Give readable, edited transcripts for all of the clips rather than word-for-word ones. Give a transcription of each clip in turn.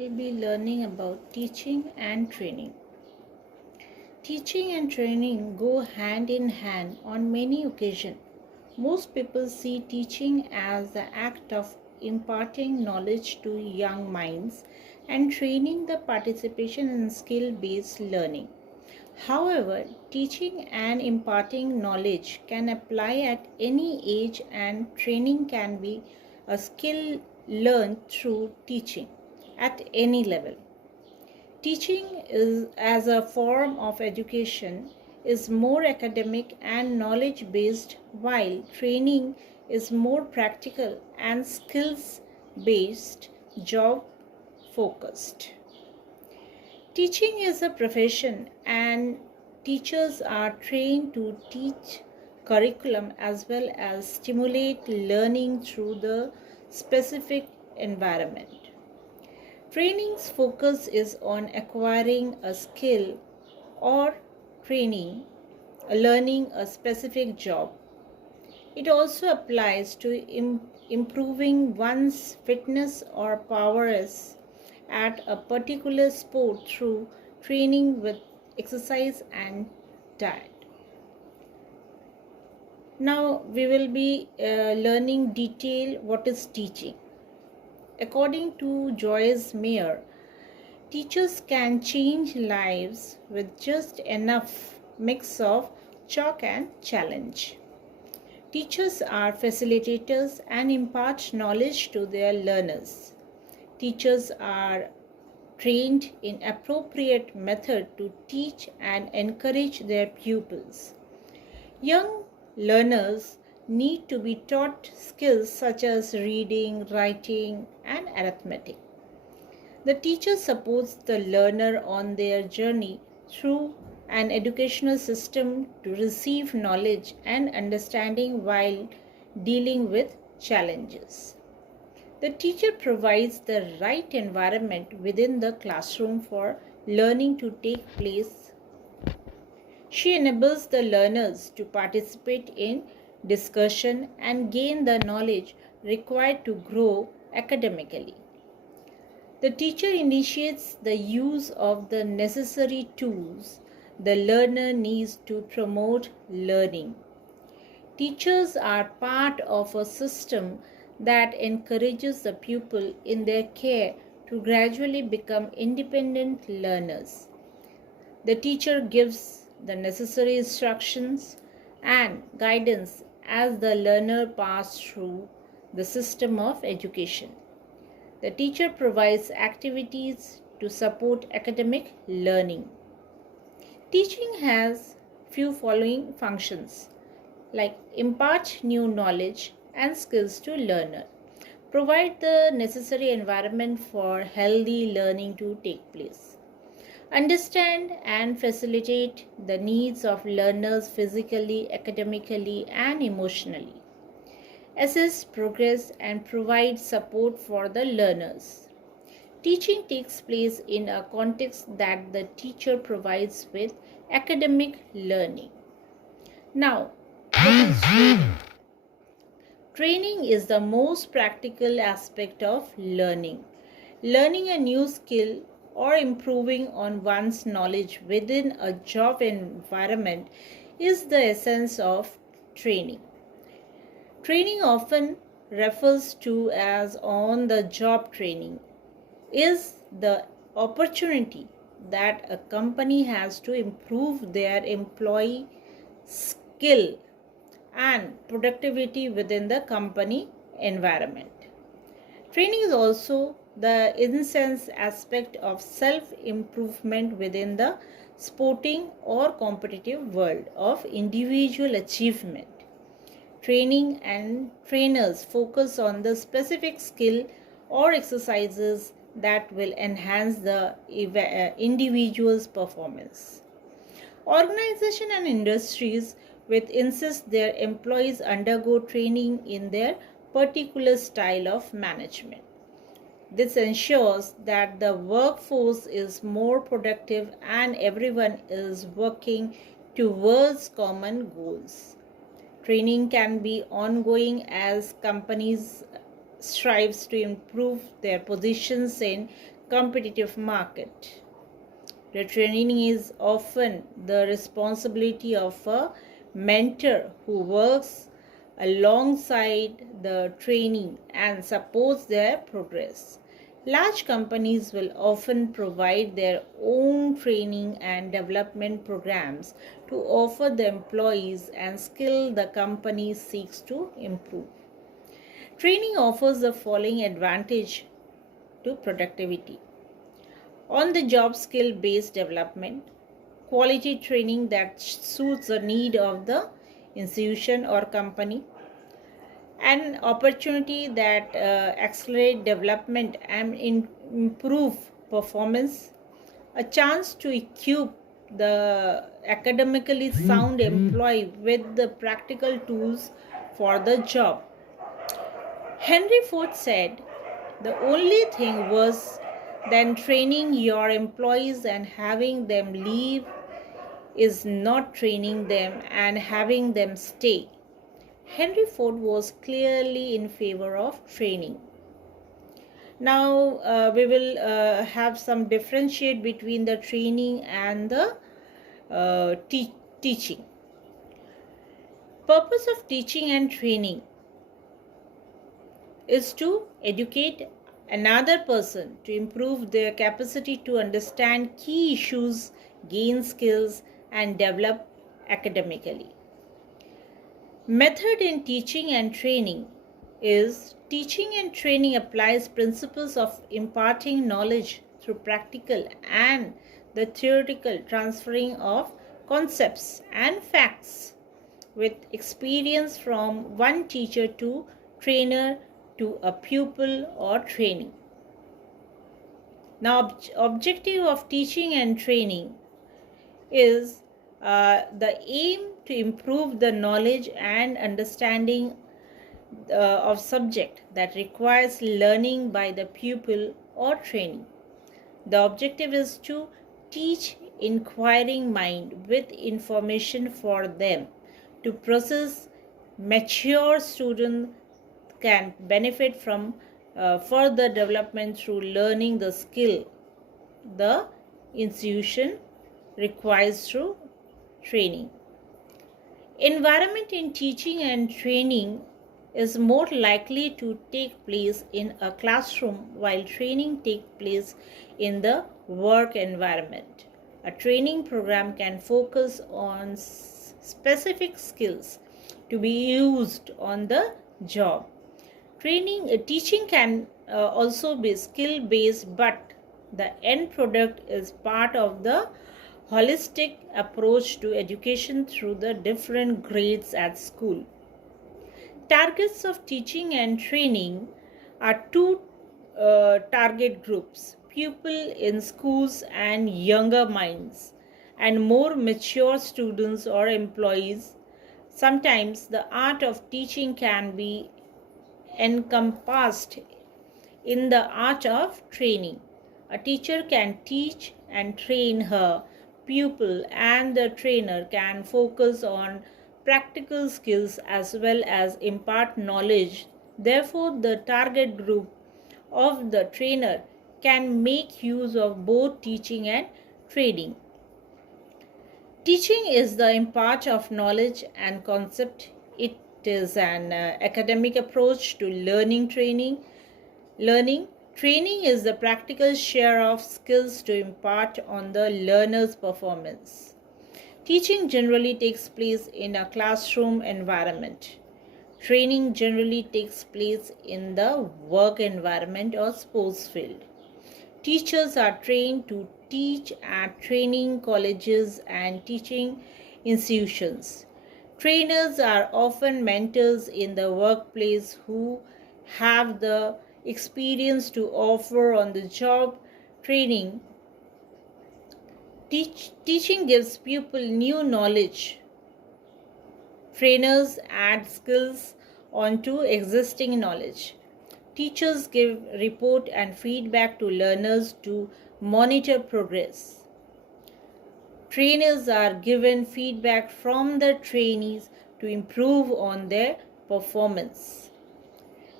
We'll be learning about teaching and training. Teaching and training go hand in hand on many occasions. Most people see teaching as the act of imparting knowledge to young minds and training the participation in skill-based learning. However, teaching and imparting knowledge can apply at any age, and training can be a skill learned through teaching at any level. Teaching is, as a form of education, is more academic and knowledge based, while training is more practical and skills based, job focused. Teaching is a profession, and teachers are trained to teach curriculum as well as stimulate learning through the specific environment. Training's focus is on acquiring a skill or learning a specific job. It also applies to improving one's fitness or prowess at a particular sport through training with exercise and diet. Now we will be learning detail what is teaching. According to Joyce Meyer, teachers can change lives with just enough mix of chalk and challenge. Teachers are facilitators and impart knowledge to their learners. Teachers are trained in appropriate method to teach and encourage their pupils. Young learners need to be taught skills such as reading, writing, and arithmetic. The teacher supports the learner on their journey through an educational system to receive knowledge and understanding while dealing with challenges. The teacher provides the right environment within the classroom for learning to take place. She enables the learners to participate in discussion and gain the knowledge required to grow academically. The teacher initiates the use of the necessary tools the learner needs to promote learning. Teachers are part of a system that encourages the pupil in their care to gradually become independent learners. The teacher gives the necessary instructions and guidance as the learner passes through the system of education. The teacher provides activities to support academic learning. Teaching has few following functions like impart new knowledge and skills to learner, provide the necessary environment for healthy learning to take place, understand and facilitate the needs of learners physically, academically, and emotionally, assess progress and provide support for the learners. Teaching takes place in a context that the teacher provides with academic learning. Now, what is training? Training is the most practical aspect of learning. Learning a new skill or improving on one's knowledge within a job environment is the essence of training. Training, often refers to as on-the-job training, is the opportunity that a company has to improve their employee skill and productivity within the company environment. Training is also the essence aspect of self-improvement within the sporting or competitive world of individual achievement. Training and trainers focus on the specific skill or exercises that will enhance the individual's performance. Organizations and industries which insist their employees undergo training in their particular style of management. This ensures that the workforce is more productive and everyone is working towards common goals. Training can be ongoing as companies strives to improve their positions in competitive market. The training is often the responsibility of a mentor who works alongside the trainee and supports their progress. Large companies will often provide their own training and development programs to offer the employees and skill the company seeks to improve. Training offers the following advantage to productivity: on the job skill based development, quality training that suits the need of the institution or company, an opportunity that accelerate development and improve performance, a chance to equip the academically sound employee with the practical tools for the job. Henry Ford said, "The only thing worse than training your employees and having them leave is not training them and having them stay." Henry Ford was clearly in favor of training. Now we will have some differentiate between the training and the teaching. Purpose of teaching and training is to educate another person to improve their capacity to understand key issues, gain skills, and develop academically. Method in teaching and training is teaching and training applies principles of imparting knowledge through practical and the theoretical transferring of concepts and facts with experience from one teacher to trainer to a pupil or trainee. Now, objective of teaching and training is the aim to improve the knowledge and understanding of subject that requires learning by the pupil or trainee. The objective is to teach inquiring mind with information for them to process. Mature students can benefit from further development through learning the skill the institution requires through training. Environment in teaching and training is more likely to take place in a classroom while training takes place in the work environment. A training program can focus on specific skills to be used on the job. Teaching can also be skill based, but the end product is part of the holistic approach to education through the different grades at school. Targets of teaching and training are two target groups: pupil in schools and younger minds, and more mature students or employees. Sometimes the art of teaching can be encompassed in the art of training. A teacher can teach and train her pupil, and the trainer can focus on practical skills as well as impart knowledge. Therefore, the target group of the trainer can make use of both teaching and training. Teaching is the impart of knowledge and concept. It is an academic approach to learning. Training is the practical share of skills to impart on the learner's performance. Teaching generally takes place in a classroom environment. Training generally takes place in the work environment or sports field. Teachers are trained to teach at training colleges and teaching institutions. Trainers are often mentors in the workplace who have the experience to offer on the job training. Teaching gives people new knowledge. Trainers add skills onto existing knowledge. Teachers give report and feedback to learners to monitor progress. Trainers are given feedback from the trainees to improve on their performance.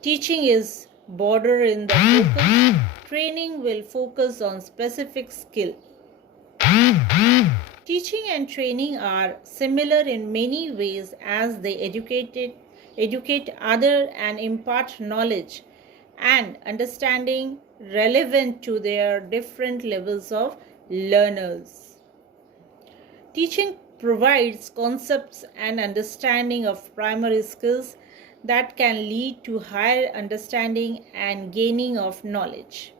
Teaching is broader in the focus. training will focus on specific skill. Teaching and training are similar in many ways as they educate other and impart knowledge and understanding relevant to their different levels of learners. Teaching provides concepts and understanding of primary skills that can lead to higher understanding and gaining of knowledge.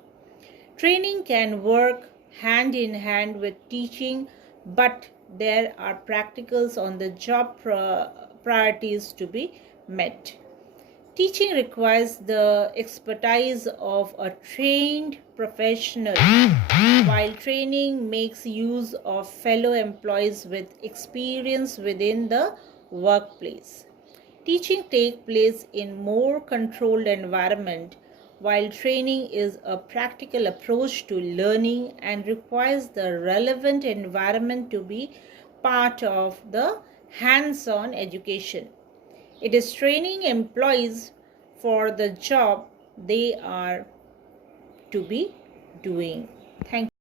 Training can work hand in hand with teaching, but there are practicals on the job priorities to be met. Teaching requires the expertise of a trained professional, while training makes use of fellow employees with experience within the workplace. Teaching takes place in more controlled environment, while training is a practical approach to learning and requires the relevant environment to be part of the hands-on education. It is training employees for the job they are to be doing. Thank you.